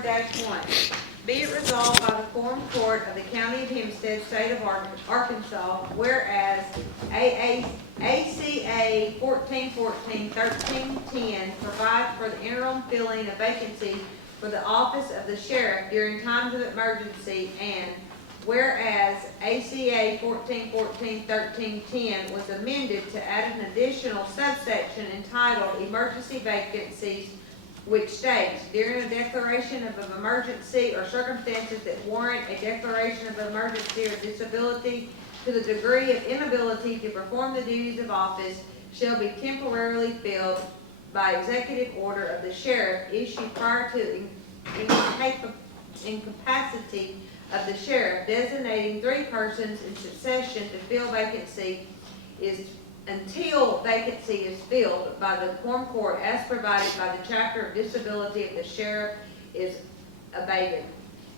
2024-1. Be it resolved by the Quorum Court of the County of Hempstead, State of Arkansas, whereas ACA 1414-1310 provides for the interim filling of vacancies for the office of the sheriff during times of emergency, and whereas ACA 1414-1310 was amended to add an additional subsection entitled Emergency Vacancies, which states, during a declaration of an emergency or circumstances that warrant a declaration of emergency or disability to the degree of inability to perform the duties of office, shall be temporarily filled by executive order of the sheriff issued prior to incapacity of the sheriff, designating 3 persons in succession to fill vacancy until vacancy is filled by the Quorum Court as provided by the chapter of disability of the sheriff is abated.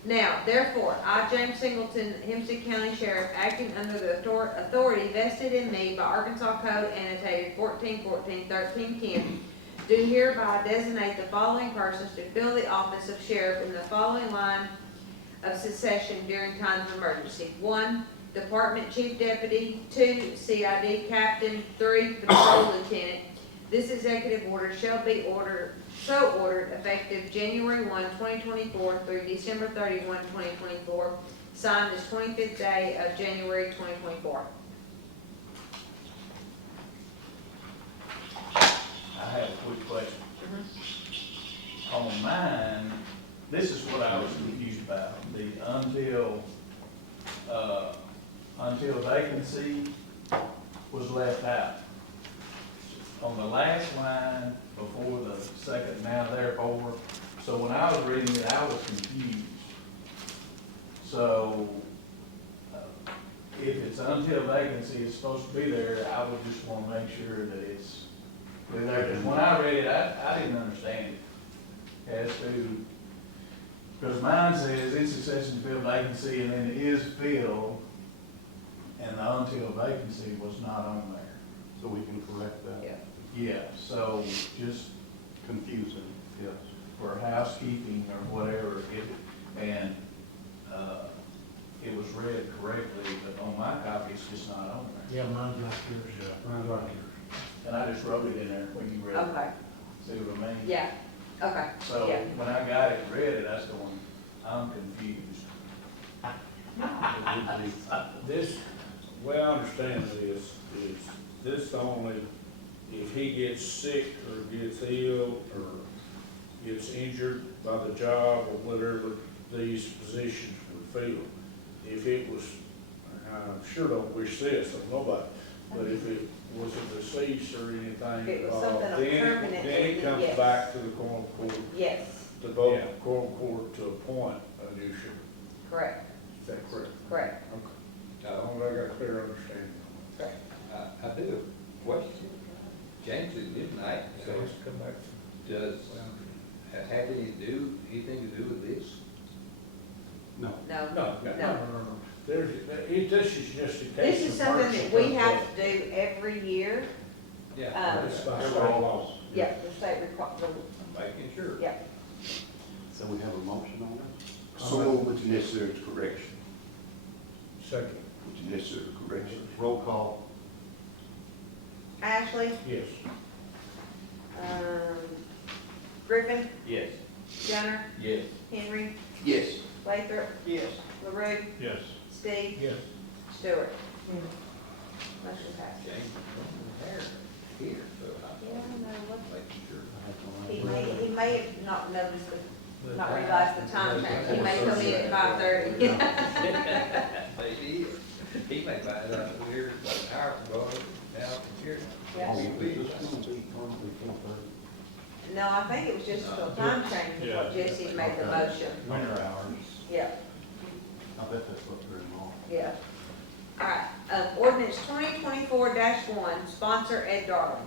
Now, therefore, I, James Singleton, Hempstead County Sheriff, acting under the authority vested in me by Arkansas Code annotated 1414-1310, do hereby designate the following persons to fill the office of sheriff in the following line of succession during times of emergency. 1, Department Chief Deputy. 2, CID Captain. 3, Patrol Lieutenant. This executive order shall be so ordered effective January 1, 2024 through December 31, 2024, signed this 25th day of January 2024. I have a quick question. On mine, this is what I was confused about, the until vacancy was left out. On the last line before the second now therefore, so when I was reading it, I was confused. So, if it's until vacancy is supposed to be there, I would just want to make sure that it's there. Because when I read it, I didn't understand it as to, because mine says in succession to fill vacancy and then it is filled, and the until vacancy was not on there. So we can correct that. Yeah. Yeah, so just Confusing, yes. for housekeeping or whatever, it was read correctly, but on my copy, it's just not on there. Yeah, mine's not yours, mine's not yours. And I just wrote it in there when you read it. Okay, See what I mean? yeah, okay, So yeah. when I got it read it, I was going, I'm confused. This, way I understand this, is this only if he gets sick or gets ill or gets injured by the job or whatever these positions were filled. If it was, I sure don't wish this on nobody, but if it was a deceased or anything, If it was something permanent, then it comes yes. back to the Quorum Court, Yes, to vote the Quorum Court to appoint a new sheriff. correct, Is that correct? correct, Okay. Now, I got a clear understanding. correct. I do have a question. James is midnight, so Let's come back. does have anything to do with this? No, No. This is just a case. this is of something that we emergency. have to do every year. Yeah, It's by That's state right. law. Yeah, the state requires, making sure. yeah. So we have a motion on that? So with the necessary correction, Second. with the necessary correction. Roll call. Ashley, Yes. Griffin, Yes. Gunner, Yes. Henry, Yes. Lathrop, Yes. LaRue, Yes. Steve, Yes. Stewart. Motion passed. James is there, here, so Yeah, I know, what, I'm making sure. he may have not noticed not realized the time change, he may come in at 5:30. Maybe he may find out here about an hour ago, now from here. Yeah. Oh, it's gonna be probably 4:30. No, I think it was just the time change before Jesse made the motion. Winter hours. Yeah, I bet that's what they're involved. yeah. All right, ordinance 2024-1, sponsor Ed Darling.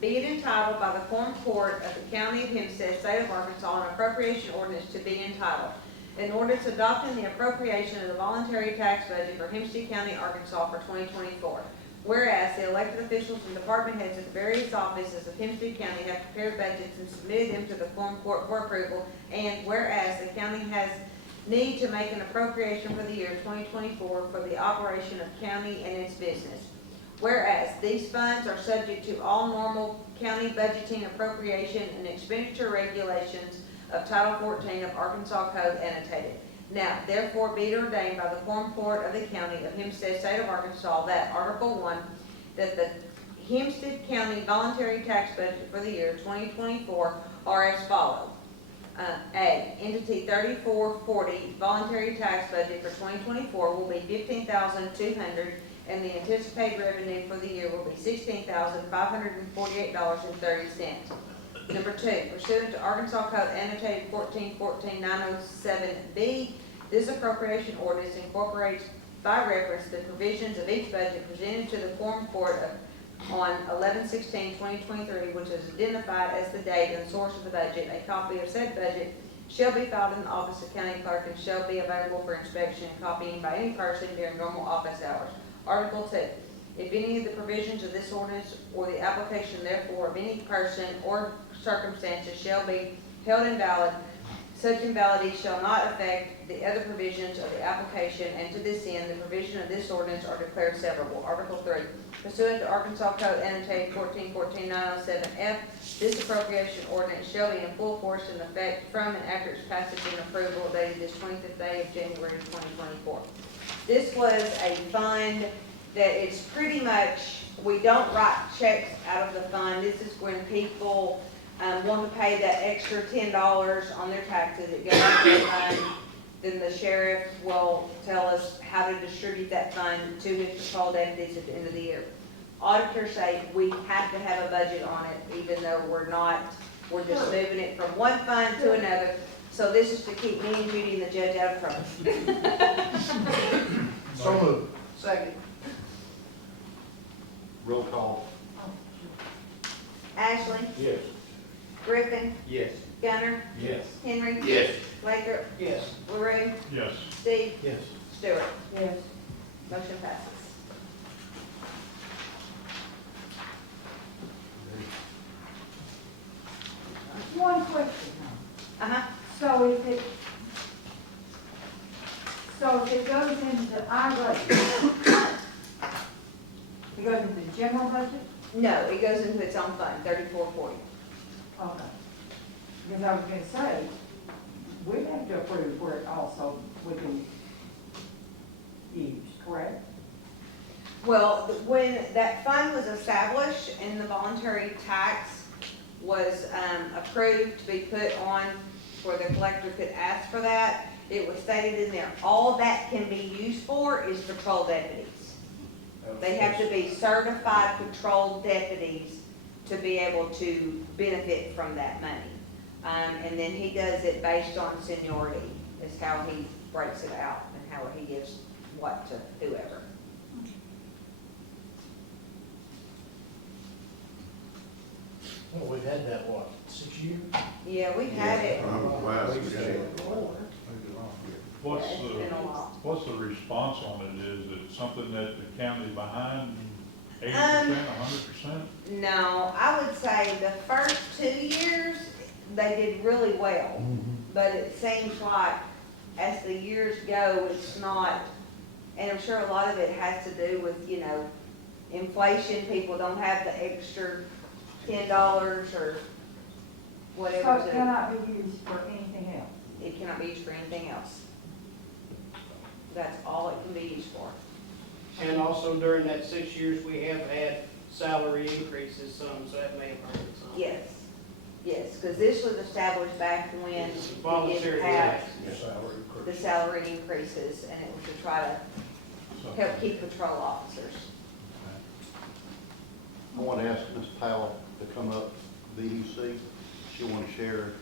Be it entitled by the Quorum Court of the County of Hempstead, State of Arkansas, an appropriation ordinance to be entitled. An ordinance adopting the appropriation of the voluntary tax budget for Hempstead County, Arkansas for 2024. Whereas the elected officials and department heads of the various offices of Hempstead County have prepared budgets and submitted them to the Quorum Court for approval, and whereas the county has need to make an appropriation for the year 2024 for the operation of county and its business. Whereas these funds are subject to all normal county budgeting, appropriation, and expenditure regulations of Title 14 of Arkansas Code annotated. Now, therefore, be it ordained by the Quorum Court of the County of Hempstead, State of Arkansas, that Article 1, that the Hempstead County voluntary tax budget for the year 2024 are as follows. A, entity 3440 voluntary tax budget for 2024 will be $15,200, and the anticipated revenue for the year will be $16,548.30. Number 2, pursuant to Arkansas Code annotated 1414907B, this appropriation ordinance incorporates by reference the provisions of each budget presented to the Quorum Court on 11/16/2023, which is identified as the date and source of the budget. A copy of said budget shall be filed in the office of county clerk and shall be available for inspection and copying by any person during normal office hours. Article 2. If any of the provisions of this ordinance or the application therefore of any person or circumstances shall be held invalid, such invalidity shall not affect the other provisions of the application, and to this end, the provision of this ordinance are declared severable. Article 3. Pursuant to Arkansas Code annotated 1414907F, this appropriation ordinance shall be in full force and effect from and after its passage and approval dated this 25th day of January 2024. This was a fund that it's pretty much, we don't write checks out of the fund. This is when people want to pay that extra $10 on their taxes. It goes into the fund. Then the sheriff will tell us how to distribute that fund to his patrol deputies at the end of the year. Auditors say we have to have a budget on it, even though we're just moving it from one fund to another. So this is to keep me and Judy and the judge out of trouble. So moved. Second. Roll call. Ashley, Yes. Griffin, Yes. Gunner, Yes. Henry, Yes. Lathrop, Yes. LaRue, Yes. Steve, Yes. Stewart. Yes. Motion passes. One question. Uh-huh. So if it goes into our budget, it goes into the general budget? No, it goes into its own fund, 3440. Okay. Because I was gonna say, we have to approve where it also we can use, correct? Well, when that fund was established and the voluntary tax was approved to be put on where the collector could ask for that, it was stated in there, all that can be used for is patrol deputies. They have to be certified patrol deputies to be able to benefit from that money. And then he does it based on seniority, is how he breaks it out and how he gives what to whoever. Well, we've had that, what, 6 years? Yeah, we've had it. Wow, we got it. What's It's been a while. what's the response on it? Is it something that the county behind 80%, 100%? No, I would say the first 2 years, they did really well. But it seems like as the years go, it's not, and I'm sure a lot of it has to do with, inflation. People don't have the extra $10 or whatever. So it cannot be used for anything else? It cannot be used for anything else. That's all it can be used for. And also during that 6 years, we have had salary increases some, so that may have hurt it some. Yes, because this was established back when It's we did voluntary, have yes. the salary increases, and it was to try to help keep patrol officers. I want to ask Ms. Powell to come up, VDC. She'll want to share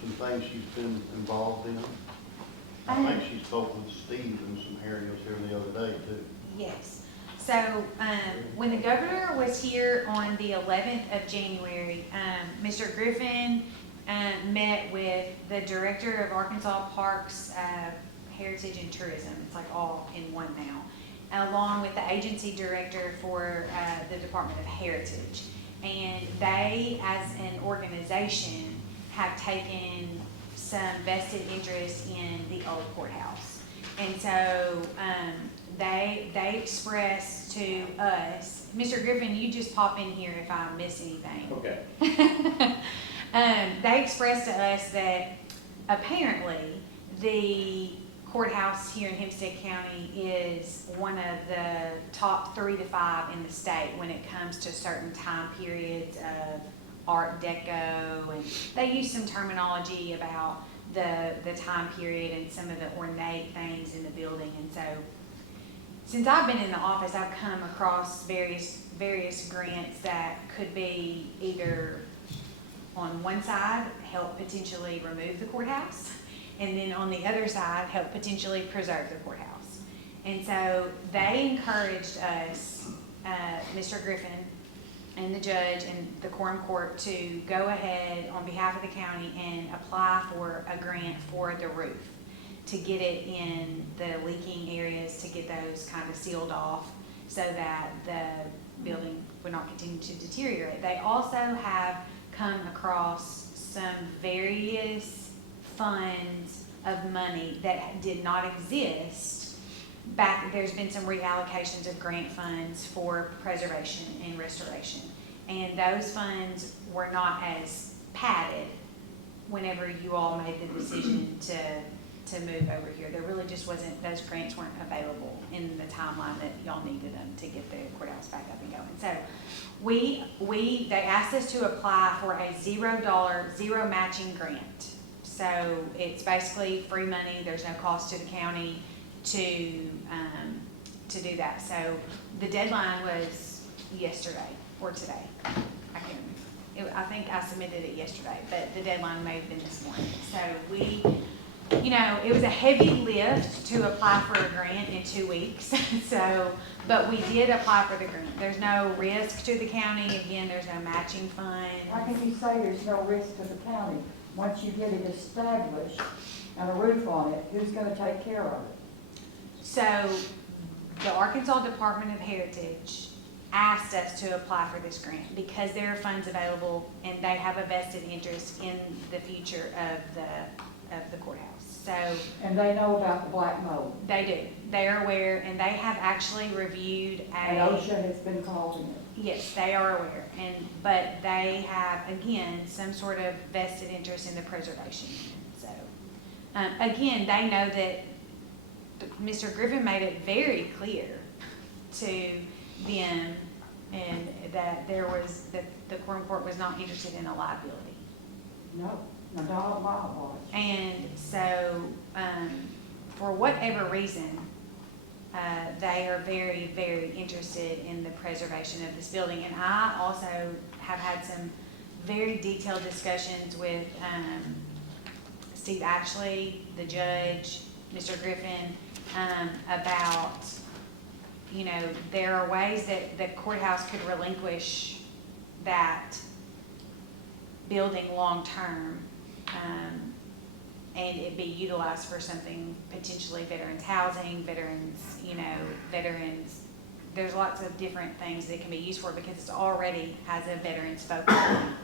some things she's been involved in. I think she spoke with Steve and some areas here the other day too. Yes. So, when the governor was here on the 11th of January, Mr. Griffin, met with the director of Arkansas Parks, Heritage and Tourism. It's like all in one now. along with the agency director for the Department of Heritage. And they, as an organization, have taken some vested interest in the old courthouse. And so they expressed to us, Mr. Griffin, you just pop in here if I miss anything. Okay. They expressed to us that apparently the courthouse here in Hempstead County is one of the top 3 to 5 in the state when it comes to certain time periods of Art Deco, and they use some terminology about the time period and some of the ornate things in the building. And so since I've been in the office, I've come across various grants that could be either on one side help potentially remove the courthouse, and then on the other side help potentially preserve the courthouse. And so they encouraged us, Mr. Griffin and the judge and the Quorum Court, to go ahead on behalf of the county and apply for a grant for the roof, to get it in the leaking areas, to get those kind of sealed off so that the building would not continue to deteriorate. They also have come across some various funds of money that did not exist back. There's been some reallocations of grant funds for preservation and restoration, and those funds were not as padded whenever you all made the decision to move over here. There really just wasn't, those grants weren't available in the timeline that y'all needed them to get the courthouse back up and going. So they asked us to apply for a $0, zero matching grant. So it's basically free money. There's no cost to the county to do that. So the deadline was yesterday or today. I think I submitted it yesterday, but the deadline may have been this morning. So it was a heavy lift to apply for a grant in 2 weeks. But we did apply for the grant. There's no risk to the county. Again, there's no matching fund. How can you say there's no risk to the county? Once you get it established and a roof on it, who's gonna take care of it? So the Arkansas Department of Heritage asked us to apply for this grant because there are funds available and they have a vested interest in the future of the courthouse. So, and they know about the black mold. They do. They are aware, and they have actually reviewed And OSHA has been calling it. Yes, they are aware, but they have, again, some sort of vested interest in the preservation. So, again, they know that Mr. Griffin made it very clear to them, and that the Quorum Court was not interested in a liability. No, not all my watch. And so, for whatever reason, they are very, very interested in the preservation of this building. And I also have had some very detailed discussions with Steve Ashley, the judge, Mr. Griffin, about, there are ways that the courthouse could relinquish that building long-term, and it be utilized for something, potentially veterans housing, veterans, there's lots of different things that can be used for because it already has a veterans focus on it.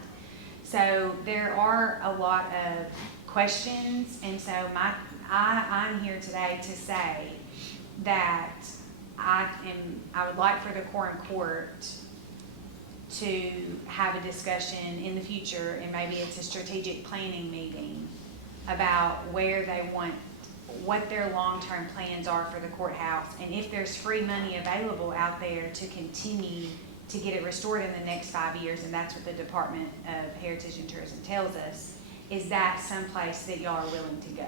So there are a lot of questions, and so I'm here today to say that I would like for the Quorum Court to have a discussion in the future, and maybe it's a strategic planning meeting, about where they want, what their long-term plans are for the courthouse, and if there's free money available out there to continue to get it restored in the next 5 years, and that's what the Department of Heritage and Tourism tells us, is that someplace that y'all are willing to go?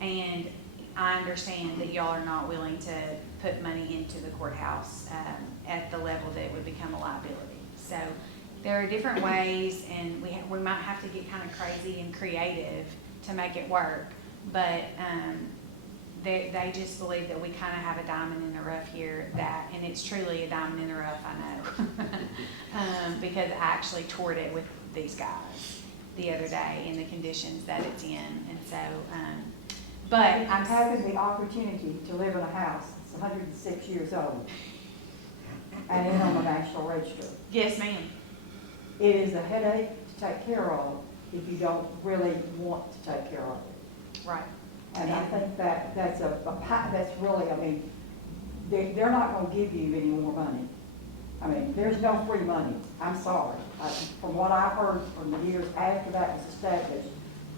And I understand that y'all are not willing to put money into the courthouse at the level that it would become a liability. So there are different ways, and we might have to get kind of crazy and creative to make it work, but they just believe that we kind of have a diamond in the rough here, and it's truly a diamond in the rough, I know, because I actually toured it with these guys the other day in the conditions that it's in, and so, but I'm having the opportunity to live in a house that's hundred and 6 years old and is on the National Register. Yes, ma'am. It is a headache to take care of if you don't really want to take care of it. Right. And I think that that's that's really, I mean, they're not gonna give you any more money. I mean, there's no free money. I'm sorry. From what I've heard from the years after that was established,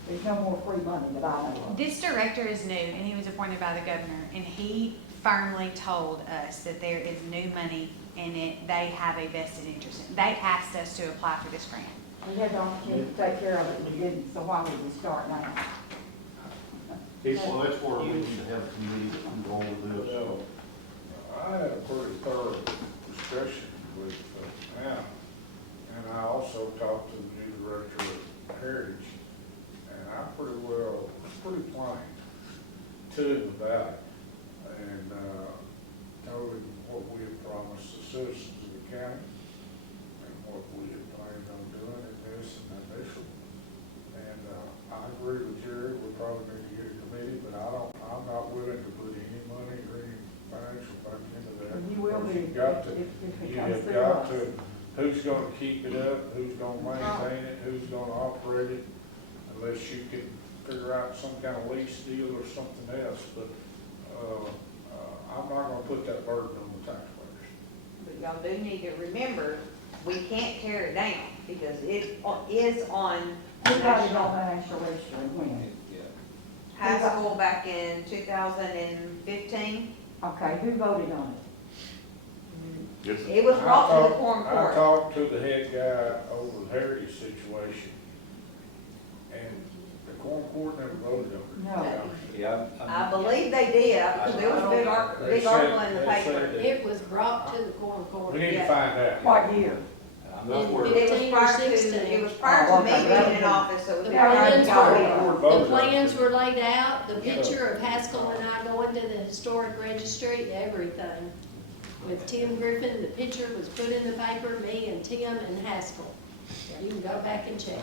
there's no more free money that I know of. This director is new, and he was appointed by the governor, and he firmly told us that there is new money in it. They have a vested interest in it. They asked us to apply for this grant. We had the opportunity to take care of it, and we didn't, so why would we start now? Well, that's where we need to have a committee that can go over this. Well, I had a pretty thorough discussion with Anna, and I also talked to the new director of Heritage, and I was pretty plain to him about it, and told him what we had promised the citizens of the county, and what we had planned on doing in this and that initial. And I agree with Jerry, we probably need to get a committee, but I'm not willing to put any money or any financial back into that. And you will be, You've got to, if it you comes have through got us. to, who's gonna keep it up, who's gonna maintain it, who's gonna operate it, unless you can figure out some kind of lease deal or something else, but, I'm not gonna put that burden on the taxpayers. But y'all do need to remember, we can't tear it down because it is on Who got it on national the National Register and when? high school back in 2015. Okay, who voted on it? It was brought to the Quorum I Court. talked to the head guy over the Heritage situation, and the Quorum Court never voted on it. No. Yeah, I believe they did, because there was a big They article in the said- they paper. said that- It was brought to the Quorum Court. We need to Yeah. find out. What year? I'm not worried. It was 15 or prior to, 16. it was prior Oh, to me okay. being in office, so it was The prior plans to were, y'all. the plans were laid out, the picture of Haskell and I going to the historic registry, everything. With Tim Griffin, the picture was put in the paper, me and Tim and Haskell. You can go back and check.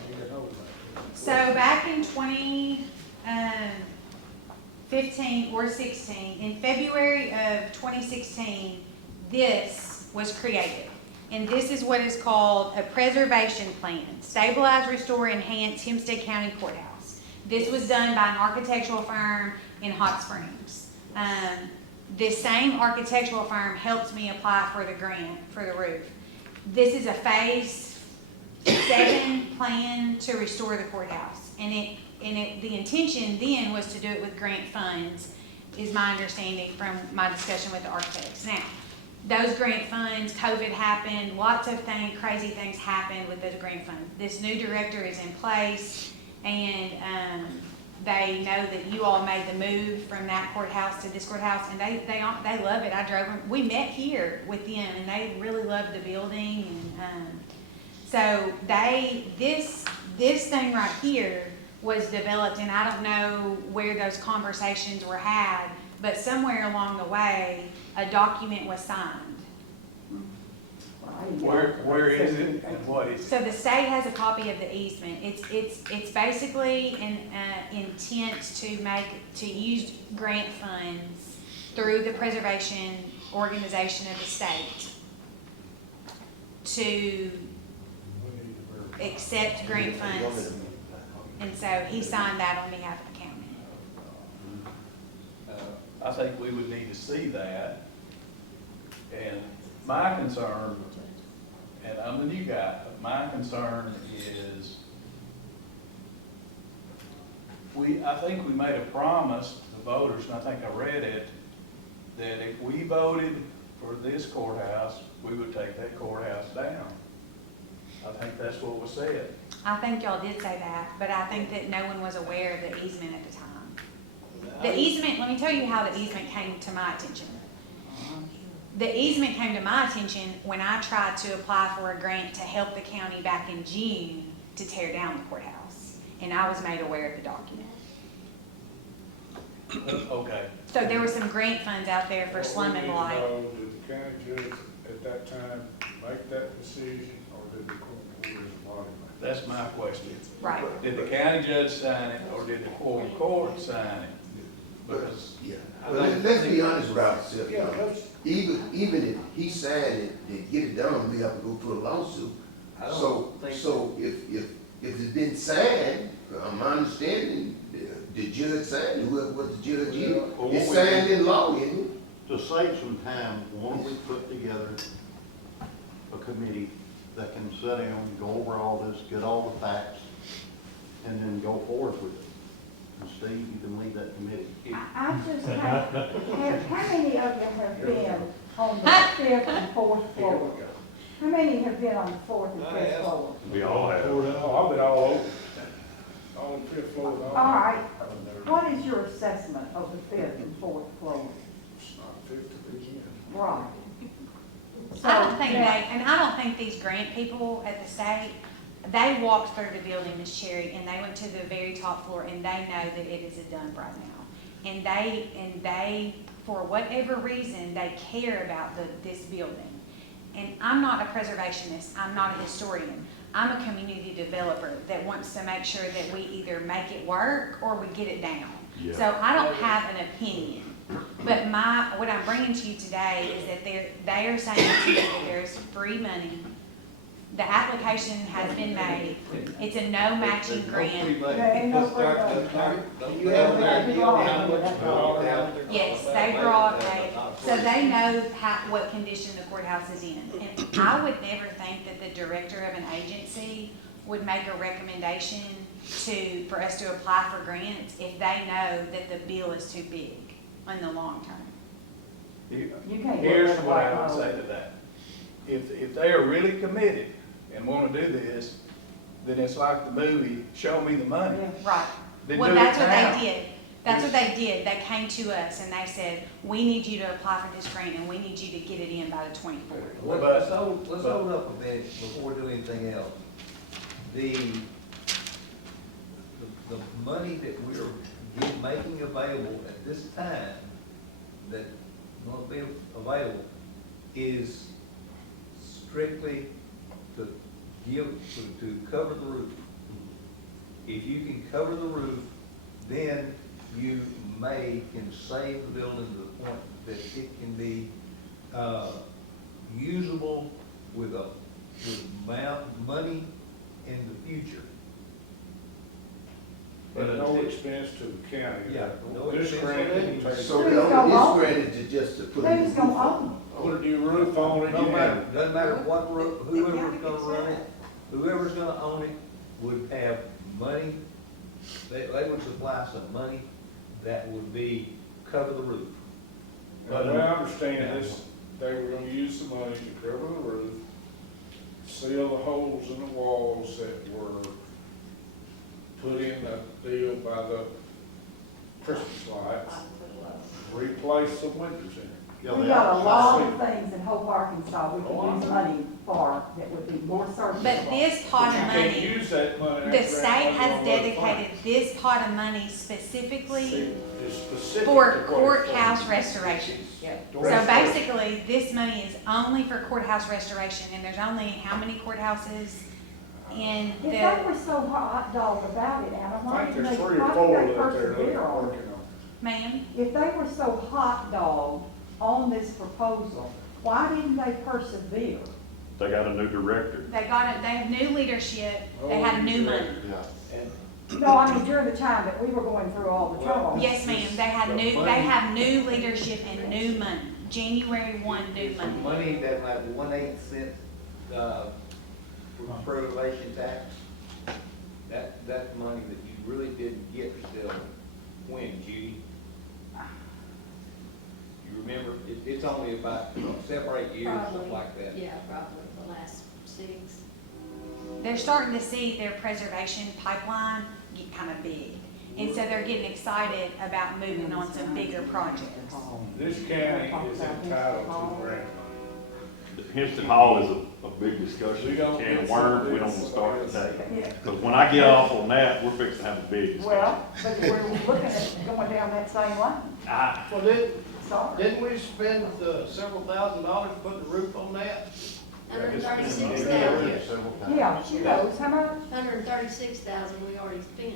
So back in 15 or 16, in February of 2016, this was created. And this is what is called a preservation plan, stabilize, restore, enhance Hempstead County Courthouse. This was done by an architectural firm in Hot Springs. This same architectural firm helped me apply for the grant for the roof. This is a phase 7 plan to restore the courthouse. The intention then was to do it with grant funds, is my understanding from my discussion with the architects. Now, those grant funds, COVID happened, lots of crazy things happened with those grant funds. This new director is in place, and they know that you all made the move from that courthouse to this courthouse, and they love it. I drove them. We met here with them, and they really loved the building, and so this thing right here was developed, and I don't know where those conversations were had, but somewhere along the way, a document was signed. Where is it and what is it? So the state has a copy of the easement. It's basically an intent to use grant funds through the preservation organization of the state to accept grant funds. And so he signed that on behalf of the county. I think we would need to see that. And my concern, and I'm the new guy, but my concern is I think we made a promise to the voters, and I think I read it, that if we voted for this courthouse, we would take that courthouse down. I think that's what was said. I think y'all did say that, but I think that no one was aware of the easement at the time. The easement, let me tell you how the easement came to my attention. The easement came to my attention when I tried to apply for a grant to help the county back in June to tear down the courthouse, and I was made aware of the document. Okay. So there were some grant funds out there for slum and blight. Did the county judge at that time make that decision, or did the court as a body make? That's my question. Right. Did the county judge sign it, or did the Quorum Court sign it? Because, yeah, but let's be honest about ourselves, Yeah, y'all. let's, Even if he signed it and get it done, we have to go through a lawsuit. I So, don't think. so if it's been signed, my understanding, the judge signed, whoever was the judge is, Well, it's what we- signed in law, isn't it? To save some time, why don't we put together a committee that can sit down, go over all this, get all the facts, and then go forward with it? And Steve, you can lead that committee. I just have, how many of you have been on the fifth and fourth floor? How many have been on the fourth and I fifth have. floor? We all have. I've been all over, on the fifth floor. All right, what is your assessment of the fifth and fourth floor? It's not fifth to begin. Right. I don't think So, now- and I don't think these grant people at the state, they walked through the building, Ms. Cherry, and they went to the very top floor, and they know that it is a dump right now. And they, for whatever reason, they care about this building. And I'm not a preservationist, I'm not a historian. I'm a community developer that wants to make sure that we either make it work or we get it down. Yeah. So I don't have an opinion. But what I'm bringing to you today is that they are saying to me that there's free money. The application has been made. It's a no matching grant. There ain't no free money. You have that idea how much That's power all. out there? Yes, they brought so they know what condition the courthouse is in. And I would never think that the director of an agency would make a recommendation for us to apply for grants if they know that the bill is too big in the long term. You can't. Here's look at what I white would say road. to that. If they are really committed and want to do this, then it's like the movie, Show Me the Money. Yeah. Right. Then Well, do it that's what now. they did. That's what they did. They came to us and they said, we need you to apply for this grant and we need you to get it in by the 24th. Let's hold up a bit before we do anything else. The money that we're making available at this time, that will be available, is strictly to cover the roof. If you can cover the roof, then you can save the building to the point that it can be usable with money in the future. At no expense to the county. Yeah, no This expense grant to can them. take. So Who's the gonna only, own this grant is just to put a new Who's roof gonna on. own Put a new roof on it. No you matter, have- doesn't matter what roof, whoever's county gonna can run sell it, whoever's gonna own it would have money, they would supply some money that would cover the roof. But I understand this, they were gonna use the money to cover the roof, seal the holes in the walls that were put in the deal by the Christmas lights, replace the windows in it. Yeah, We they got a are. lot of things in Hope, Arkansas we could use money for that would be more serviceable. But this pot You of can't money, use that money. the that state grant money has on other dedicated funds. this pot of money specifically It's specific for to what it's courthouse for. restoration. So Restoration. basically, this money is only for courthouse restoration, and there's only how many courthouses in If they the, were so hot dog about it, Adam, I why think didn't there's they, 3 or why 4 didn't they that they're persevere on it? working on. ma'am? If they were so hot dog on this proposal, why didn't they persevere? They got a new director. They have new leadership, they have new money. Yeah. No, I mean during the time that we were going through all the trouble. Yes, ma'am, they have new leadership and new money. January 1, new The money. money that like 1/8 cent, preservation tax, that's money that you really didn't get till when, Judy? You remember, it's only about 7 or 8 years, something like that. Yeah, probably the last 6. They're starting to see their preservation pipeline get kind of big. And so they're getting excited about moving on to bigger projects. This county is entitled to grant. Hempstead Hall is a big discussion, We don't- can of worms, we don't want to start today. Yeah. Because when I get off on that, we're fixing to have a big discussion. Well, but we're looking at going down that same line. Well, Sorry. didn't we spend several $1,000s putting the roof on that? $136,000. Several times. Yeah, she knows, how much? $136,000 we already spent.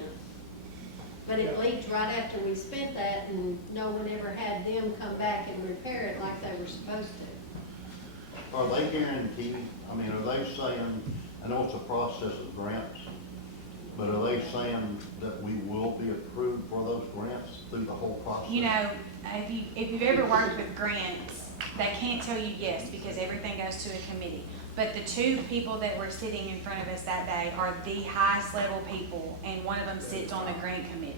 But it leaked right after we spent that, and no one ever had them come back and repair it like they were supposed to. Are they guaranteed, I mean, are they saying, I know it's a process of grants, but are they saying that we will be approved for those grants through the whole process? You know, if you've ever worked with grants, they can't tell you yes, because everything goes to a committee. But the two people that were sitting in front of us that day are the highest level people, and one of them sits on the grant committee.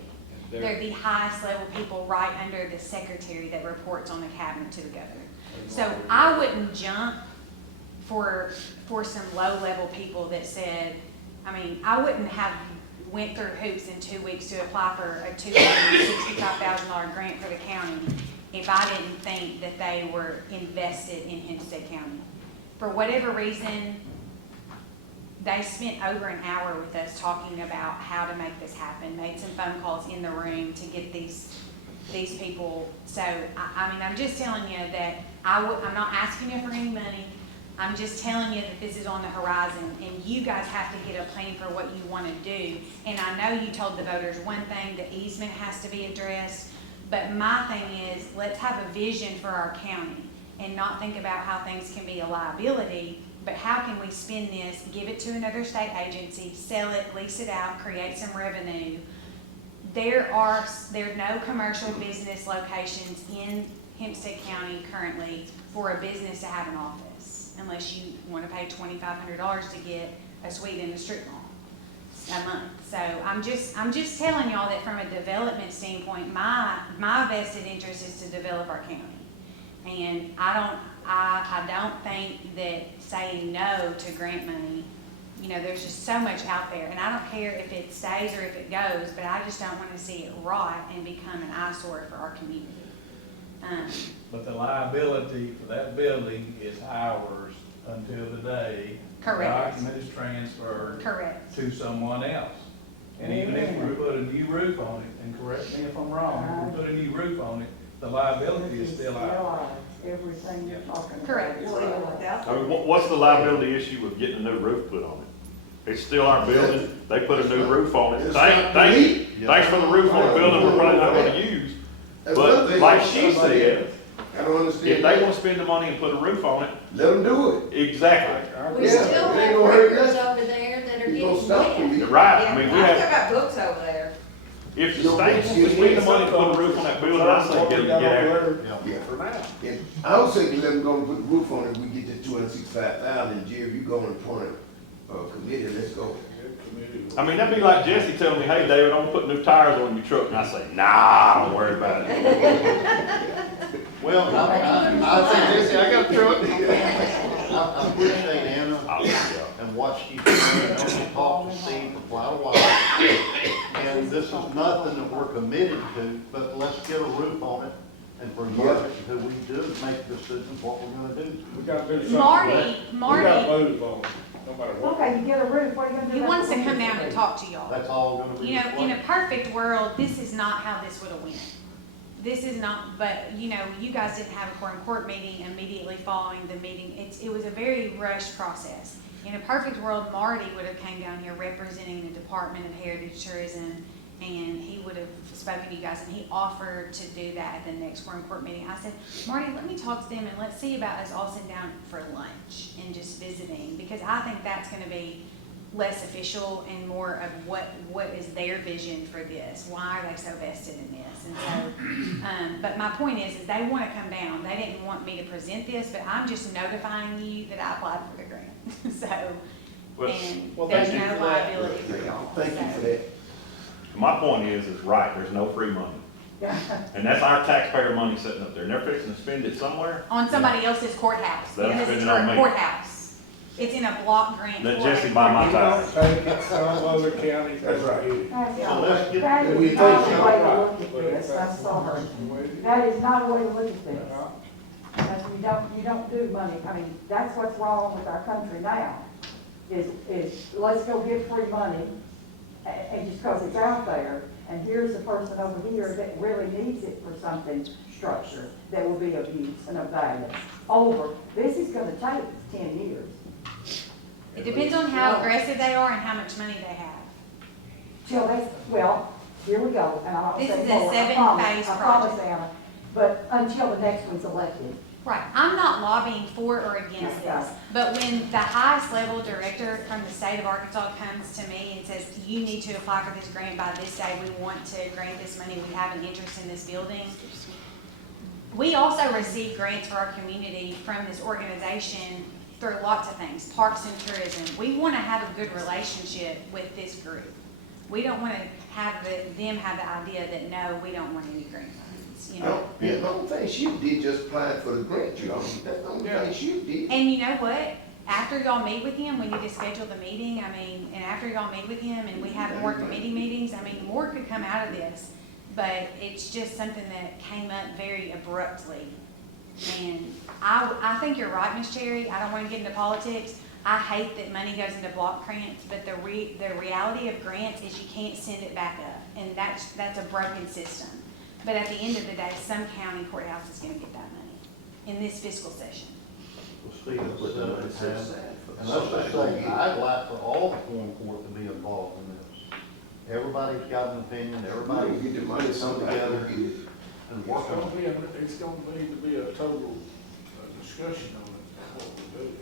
They're the highest level people right under the secretary that reports on the cabinet to the governor. So I wouldn't jump for some low level people that said, I mean, I wouldn't have went through hoops in 2 weeks to apply for a $265,000 grant for the county if I didn't think that they were invested in Hempstead County. For whatever reason, they spent over an hour with us talking about how to make this happen, made some phone calls in the room to get these people. So, I mean, I'm just telling you that I'm not asking you for any money. I'm just telling you that this is on the horizon, and you guys have to get a plan for what you want to do. And I know you told the voters one thing, the easement has to be addressed, but my thing is, let's have a vision for our county and not think about how things can be a liability, but how can we spend this, give it to another state agency, sell it, lease it out, create some revenue. There are no commercial business locations in Hempstead County currently for a business to have an office, unless you want to pay $2,500 to get a suite in the strip mall a month. So I'm just telling y'all that from a development standpoint, my vested interest is to develop our county. And I don't think that saying no to grant money, you know, there's just so much out there, and I don't care if it stays or if it goes, but I just don't want to see it rot and become an eyesore for our community. But the liability for that building is ours until the day Correct. the document is transferred Correct. to someone else. And even if we put a new roof on it, and correct me if I'm wrong, if we put a new roof on it, the liability is still ours. Everything you're talking about. Correct. is I mean, what's the liability issue with getting a new roof put on it? It's still our building, they put a new roof on it. Thanks for the roof on the building we're probably not gonna use. But like she said, I don't understand. if they wanna spend the money and put a roof on it, Let them do it. exactly. We Yeah, still it ain't have gonna hurt records nothing. over there that are It's gonna getting stop wet. me. You're right, I Yeah, mean, I we still have, got books over there. if the state wants to spend the money to put a roof on that building, I say get out. Yeah. For now. And I was thinking, let them go and put the roof on it, we get to 265,000, Jerry, you go and appoint a committee, let's go. I mean, that'd be like Jesse telling me, hey, David, I'm gonna put new tires on your truck, and I say, nah, don't worry about it. Well, I say, Jesse, I got through it. I appreciate Anna I'll let you go. and what she's doing. I know she talked to Steve for quite a while. And this is nothing that we're committed to, but let's get a roof on it and preserve it until we do make decisions what we're gonna do. We gotta do something. Marty, We gotta Marty, move on it, no matter what. Okay, you get a roof, what are you gonna do? he about wants to the come down roof? and talk to y'all. That's all gonna be. You know, in a required. perfect world, this is not how this would have went. This is not, but, you know, you guys didn't have a quorum court meeting immediately following the meeting. It was a very rushed process. In a perfect world, Marty would have came down here representing the Department of Heritage Tourism, and he would have spoken to you guys, and he offered to do that at the next quorum court meeting. I said, Marty, let me talk to them and let's see about us all sitting down for lunch and just visiting, because I think that's gonna be less official and more of what is their vision for this? Why are they so vested in this? And so, but my point is they want to come down. They didn't want me to present this, but I'm just notifying you that I applied for the grant. So, Well, and well, there's thank you no for that. liability for y'all. Thank you So, for that. My point is right, there's no free money. And that's our taxpayer money sitting up there, and they're fixing to spend it somewhere. on somebody else's courthouse. They'll And this spend is it for on a me. courthouse. It's in a block grant. Let for Jesse a buy my courthouse. tires. Take it some other county. That's right. So let's get- That is We not take the some way to right. look at this, I'm sorry. That is not a way to look at this. That's, you don't do money, I mean, that's what's wrong with our country now, is let's go get free money, and just because it's out there, and here's a person over here that really needs it for something structured, that will be of use and of value. This is gonna take 10 years. It depends on how aggressive they are and how much money they have. Till they, well, here we go, and I'm not This saying is a more, I promise, seven-phase I promise, project. Anna, but until the next one's elected. Right, I'm not lobbying for or against Okay. this, but when the highest level director from the state of Arkansas comes to me and says, you need to apply for this grant by this day, we want to grant this money, we have an interest in this building. We also receive grants for our community from this organization through lots of things, parks and tourism. We want to have a good relationship with this group. We don't want to have them have the idea that, no, we don't want any grant funds, you know? Yeah, the only thing she did just apply for the grant, you know, that's the only thing she did. And you know what? After y'all meet with him, we need to schedule the meeting, and after y'all meet with him and we have more committee meetings, more could come out of this. But it's just something that came up very abruptly. And I think you're right, Ms. Cherry, I don't wanna get into politics. I hate that money goes into block grants, but the reality of grants is you can't send it back up, and that's a broken system. But at the end of the day, some county courthouse is gonna get that money in this fiscal session. Well, Steve, let's set it down. And let's just say, I'd like for all the Quorum Court to be involved in this. Everybody's got an opinion, everybody Get the money, come somebody together will get it. and work on it. It's gonna need to be a total discussion on it, what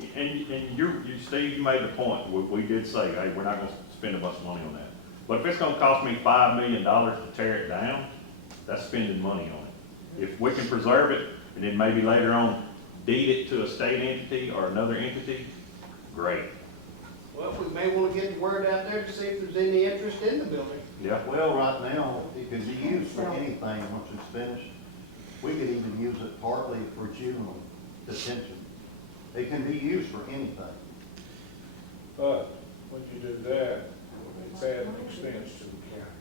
we do. And Steve, you made the point, we did say, hey, we're not gonna spend a bunch of money on that. But if it's gonna cost me $5 million to tear it down, that's spending money on it. If we can preserve it, and then maybe later on deed it to a state entity or another entity, great. Well, we may wanna get the word out there to see if there's any interest in the building. Yeah. Well, right now, it could be used for anything once it's finished. We could even use it partly for juvenile detention. It can be used for anything. But when you do that, it's adding expense to the county.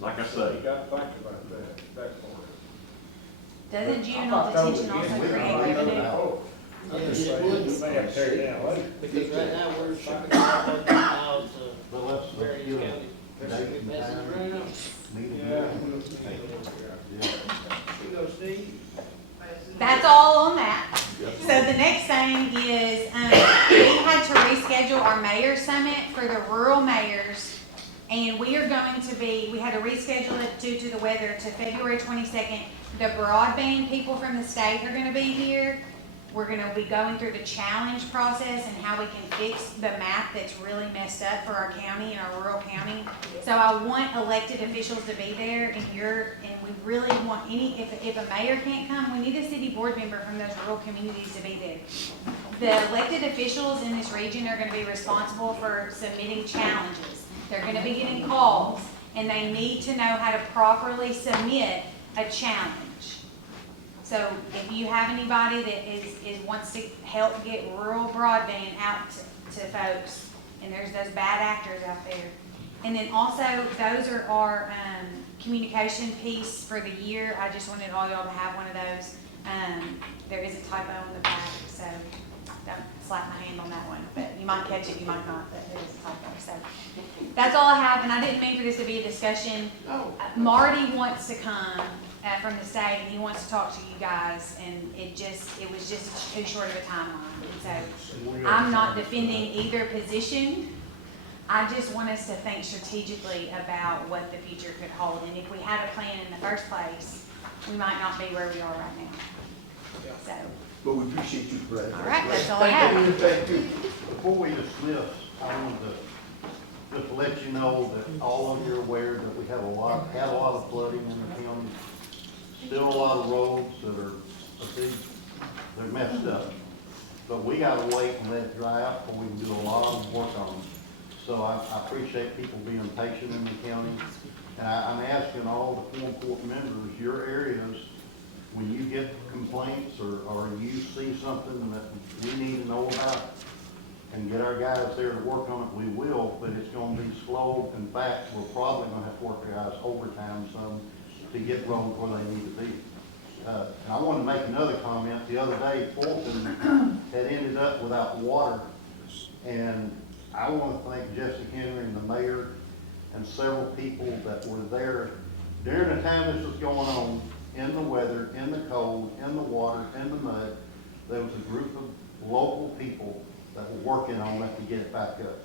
Like I So say, you gotta think about that part. Doesn't juvenile detention also we create don't leave it revenue? out. I'm just saying, you may have to tear it down later. Because right now, we're shipping out of miles to But let's various give counties. a There's a date good and message time, around. meeting. Yeah. Yeah. You go, Steve. That's all on that. So the next thing is, we had to reschedule our mayor summit for the rural mayors. And we are going to be, we had to reschedule it due to the weather to February 22nd. The broadband people from the state are gonna be here. We're gonna be going through the challenge process and how we can fix the map that's really messed up for our county and our rural county. So I want elected officials to be there, and we really want if a mayor can't come, we need a city board member from those rural communities to be there. The elected officials in this region are gonna be responsible for submitting challenges. They're gonna be getting calls, and they need to know how to properly submit a challenge. So if you have anybody that wants to help get rural broadband out to folks, and there's those bad actors out there. And then also, those are our communication piece for the year. I just wanted all y'all to have one of those. There is a typo on the back, so don't slap my hand on that one. But you might catch it, you might not, but there is a typo. So that's all I have, and I didn't mean for this to be a discussion. Marty wants to come from the state, and he wants to talk to you guys, and it was just too short of a timeline. And so I'm not defending either position. I just want us to think strategically about what the future could hold, and if we had a plan in the first place, we might not be where we are right now. So, But we appreciate you, Brad. all right, that's all I have. Thank you. Before we dismiss, I wanted to just let you know that all of you are aware that we had a lot of flooding in the county. Still a lot of roads that are, they're messed up. But we gotta wait and let it dry out before we can do a lot of work on them. So I appreciate people being patient in the county. And I'm asking all the Quorum Court members, your areas, when you get complaints or you see something that we need to know about and get our guys there to work on it, we will, but it's gonna be slow. In fact, we're probably gonna have to work our guys overtime some to get roads where they need to be. And I want to make another comment. The other day, Fulton had ended up without water, and I want to thank Jesse Henry and the mayor and several people that were there during the time this was going on, in the weather, in the cold, in the water, in the mud. There was a group of local people that were working on it to get it back up.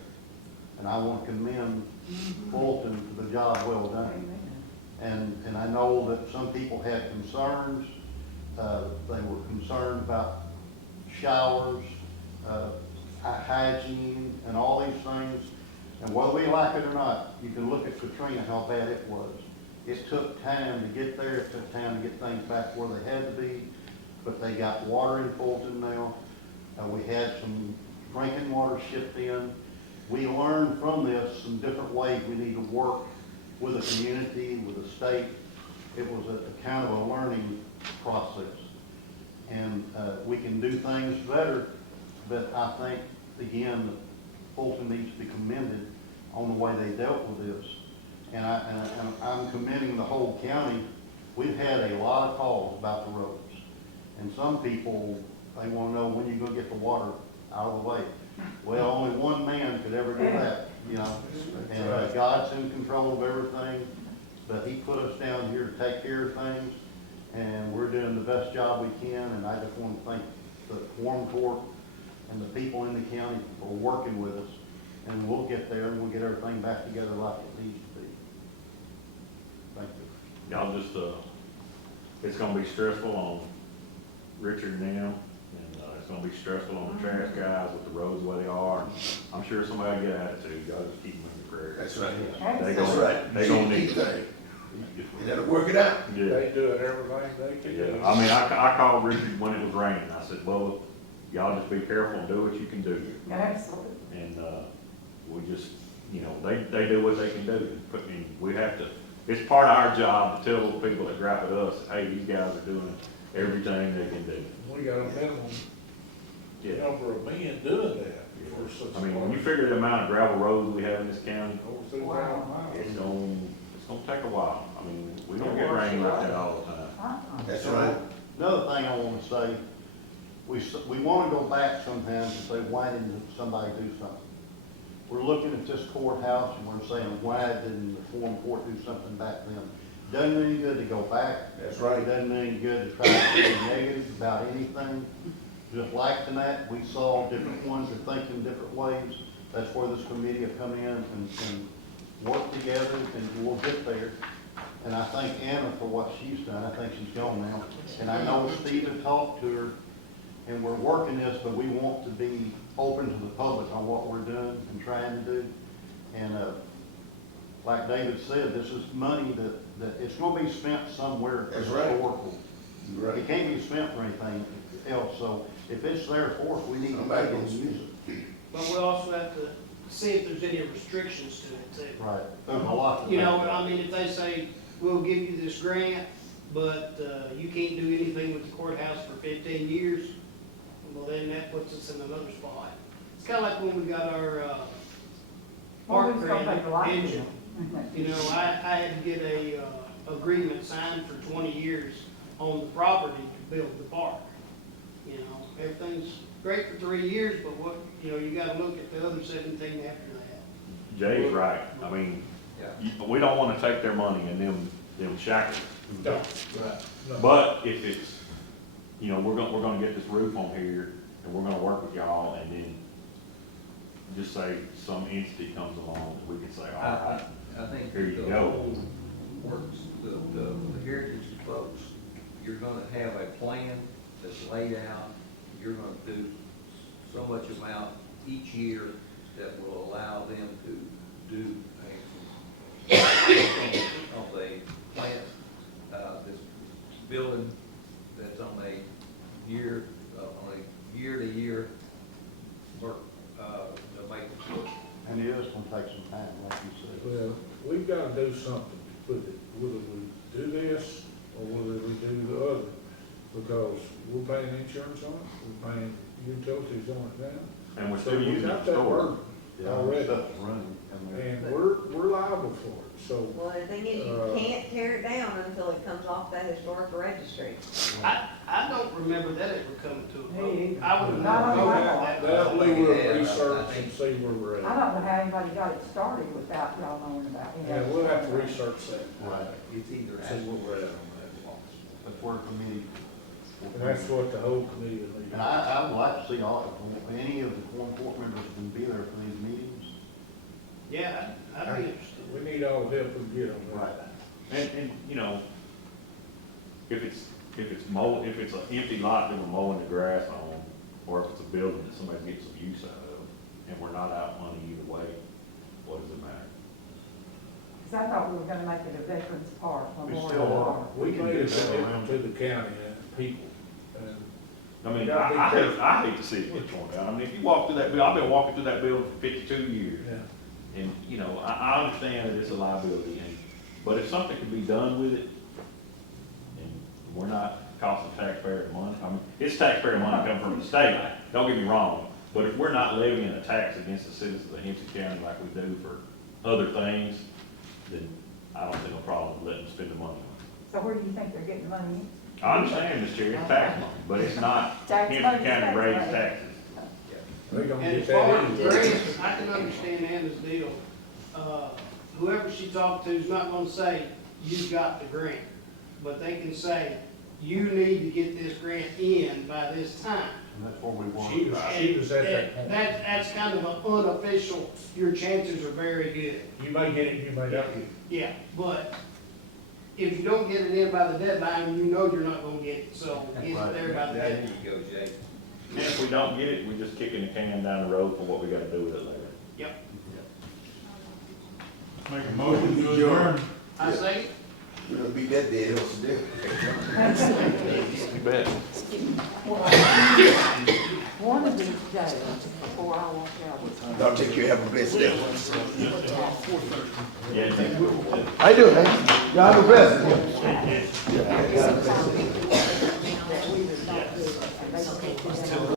And I want to commend Fulton for the job well done. And I know that some people had concerns, they were concerned about showers, hygiene, and all these things. And whether we like it or not, you can look at Katrina, how bad it was. It took time to get there, it took time to get things back where they had to be, but they got water in Fulton now. We had some drinking water shipped in. We learned from this some different ways we need to work with the community, with the state. It was a kind of a learning process. And we can do things better, but I think, again, Fulton needs to be commended on the way they dealt with this. And I'm commending the whole county. We've had a lot of calls about the roads. And some people, they want to know when you're going to get the water out of the way. Well, only one man could ever do that, you know. And God's in control of everything, but he put us down here to take care of things, and we're doing the best job we can. And I just want to thank the Quorum Court and the people in the county for working with us. And we'll get there and we'll get everything back together like it needs to be. Thank you. Y'all just, it's gonna be stressful on Richard and them, and it's gonna be stressful on the trash guys with the roads the way they are. I'm sure somebody will get attitude, y'all just keep them in the prayer. That's right. They That's gonna- right. They gonna need Keep to. that. You gotta work it out. Yeah, They doing everything they can do. yeah. I mean, I called Richard when it was raining. I said, well, y'all just be careful and do what you can do. Absolutely. And, we just, you know, they do what they can do. We have to, it's part of our job to tell the people that gripe at us, hey, these guys are doing everything they can do. We got a minimum Yeah. number of men doing that for such. I mean, when you figure the amount of gravel roads we have in this county, Over 3,000 miles. it's gonna take a while. I mean, we don't get rain like that all the time. That's right. Another thing I want to say, we want to go back sometimes and say, why didn't somebody do something? We're looking at this courthouse and we're saying, why didn't the Quorum Court do something back then? Doesn't do any good to go back. That's right. Doesn't do any good to try to be negative about anything. Just like tonight, we saw different ones that think in different ways. That's where this committee will come in and work together, and we'll get there. And I thank Anna for what she's done. I think she's gone now. And I know Steve had talked to her, and we're working this, but we want to be open to the public on what we're doing and trying to do. And like David said, this is money that it's gonna be spent somewhere for That's right. historical. You're right. It can't be spent for anything else, so if it's there for us, we need to Somebody take it gonna and use it. But we also have to see if there's any restrictions to it too. Right, there's a lot to You know, think I about. mean, if they say, we'll give you this grant, but you can't do anything with the courthouse for 15 years, well, then that puts us in another spot. It's kind of like when we got our park grant engine. You know, I had to get a agreement signed for 20 years on the property to build the park. You know, everything's great for 3 years, but what, you know, you gotta look at the other 17 after that. Jay's right. I mean, we don't wanna take their money and them shackles. No, right. No. But if it's, you know, we're gonna get this roof on here, and we're gonna work with y'all, and then just say some entity comes along, we can say, all right, I think here you the go. whole works, the heritage folks, you're gonna have a plan that's laid out. You're gonna do so much amount each year that will allow them to do on the plant, this building that's on a year-to-year work, to make it work. And it is gonna take some time, like you said. Well, we've gotta do something with it, whether we do this or whether we do the other. Because we're paying insurance on it, we're paying utilities on it now. And we're So still we using got it that for storage. burden Yeah, already. stuff's running. I mean, And we're liable for it, so. Well, the thing is, you can't tear it down until it comes off that historic registry. I don't remember that ever coming to a Me vote. either. I would Not on never my voted part. That we Yeah, will I research think- and see where we're I at. don't know how anybody got it started without y'all knowing about it. Yeah, we'll have to research that. Right. It's either. See where we're at on that. That's where committee. And that's what the whole committee will need. And I would like to see any of the Quorum Court members can be there for these meetings. Yeah, I'd be interested. We need all the help we can get on that. And, you know, if it's if it's an empty lot that we're mowing the grass on, or if it's a building that somebody gets some use out of, and we're not out money either way, what does it matter? Because I thought we were gonna make it a veterans park. We Memorial still are. Park. We can made get it that around. to the county and people. And I mean, I hate to see it get torn down. I mean, if you walk through that building, I've been walking through that building for 52 years. Yeah. And, you know, I understand that it's a liability, but if something can be done with it, and we're not costing taxpayers money, I mean, it's taxpayer money coming from the state, don't get me wrong, but if we're not levying a tax against the citizens of Hempstead County like we do for other things, then I don't see no problem with letting them spend the money on it. So where do you think they're getting the money in? I understand, Mr. Chair, it's tax money, but it's not Tax Hempstead money, County tax raised money. taxes. They're gonna And get as far that as anyway. grants, I can understand Anna's deal. Whoever she talked to is not gonna say, you've got the grant. But they can say, you need to get this grant in by this time. And that's what we want. She was at that point. That's kind of an unofficial, your chances are very good. You may get it, you may not get it. Yeah, but if you don't get it in by the deadline, you know you're not gonna get it, so get it there by the There deadline. you go, Jay. And if we don't get it, we're just kicking the can down the road for what we gotta do with it later. Yep. Make a motion to adjourn. I say, We don't beat that dead horse to death. You bet. One of these days, before I walk out, Y'all take care, have a blessed day. Yeah, thank you. How you doing, man? Y'all have a blessed day. that we would not do, and they don't get to them.